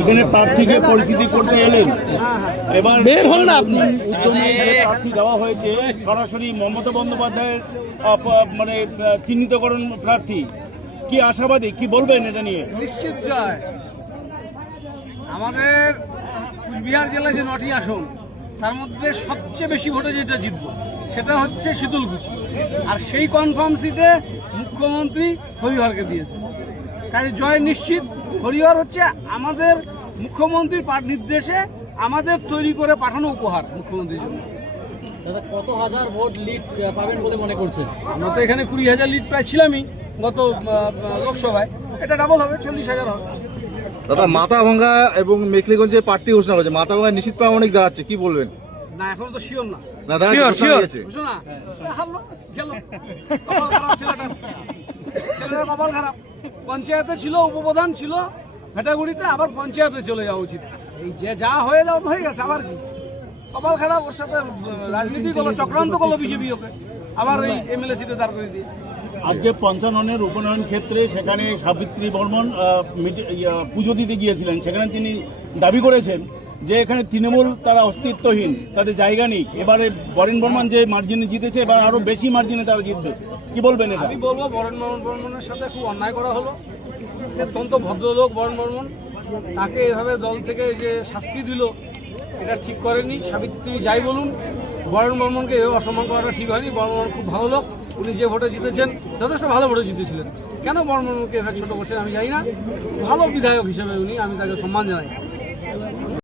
এখানে প্রার্থীকে পরিচিতি করতে এলেন, এবার বের হন না আপনি। উদ্যমে প্রার্থী দেওয়া হয়েছে সরাসরি মমতা বন্দ্যোপাধ্যায়ের মানে চিহ্নিতকরণ প্রার্থী। কি আশাবাদী, কি বলবেন এটা নিয়ে? নিশ্চিত জয়। আমাদের কুচবিহার জেলায় যে 9টি আসন, তার মধ্যে সবচেয়ে বেশি ভোটে যেটা জিতবো সেটা হচ্ছে শীতলকুচি। আর সেই কনফার্ম সিটে মুখ্যমন্ত্রী হরিহরকে দিয়েছে, তাই জয় নিশ্চিত। হরিহর হচ্ছে আমাদের মুখ্যমন্ত্রীর নির্দেশে আমাদের তৈরি করে পাঠানো উপহার মুখ্যমন্ত্রীর জন্য। দাদা, কত হাজার ভোট লিড পাবেন বলে মনে করছেন? আমরা তো এখানে 20,000 লিড প্রায় ছিলামই গত লোকসভায়, এটা ডাবল হবে, 40,000 হবে। দাদা, মাথাভাঙ্গা এবং মেখলিগঞ্জে প্রার্থী ঘোষণা করেছে, মাথাভাঙ্গা নিশ্চিত প্রামাণিক দাঁড়াচ্ছে, কি বলবেন? না, এখন তো শিওর না। না দাঁড়াচ্ছে, বুঝছো না, হারলো, গেল। কপাল খারাপ ছেলেটার কপাল খারাপ। পঞ্চায়েতে ছিল, উপপ্রধান ছিল ভেটাগুড়িতে, আবার পঞ্চায়েতে চলে যাওয়া উচিত। এই যে যা হয়ে যাওয়া হয়ে গেছে, আবার কি কপাল খারাপ। ওর সাথে রাজনীতি করলো, চক্রান্ত করলো বিজেপি, ওকে আবার এই এমএলএ সিটে দাঁড় করে দিয়ে। আজকে 55 উপনয়ন ক্ষেত্রে সেখানে সাবিত্রী বর্মন পুজো দিতে গিয়েছিলেন, সেখানে তিনি দাবি করেছেন যে এখানে তৃণমূল তারা অস্তিত্বহীন, তাদের জায়গা নেই। এবারে বরেন বর্মন যে মার্জিনে জিতেছে, এবার আরো বেশি মার্জিনে তারা জিতবে। কি বলবেন এটা? আমি বলবো বরেন বর্মনের সাথে খুব অন্যায় করা হলো। অত্যন্ত ভদ্রলোক বরেন বর্মন, তাকে এভাবে দল থেকে যে শাস্তি দিল এটা ঠিক করেনি। সাবিত্রী তিনি যাই বলুন, বরেন বর্মনকে এভাবে অসম্মান করাটা ঠিক হয়নি। বরেন বর্মন খুব ভালো লোক, উনি যে ভোটে জিতেছেন যথেষ্ট ভালো ভোটে জিতেছিলেন। কেন বরেন বর্মনকে এভাবে ছোট করছেন আমি জানি না। ভালো বিধায়ক হিসেবে উনি, আমি তাকে সম্মান জানাই।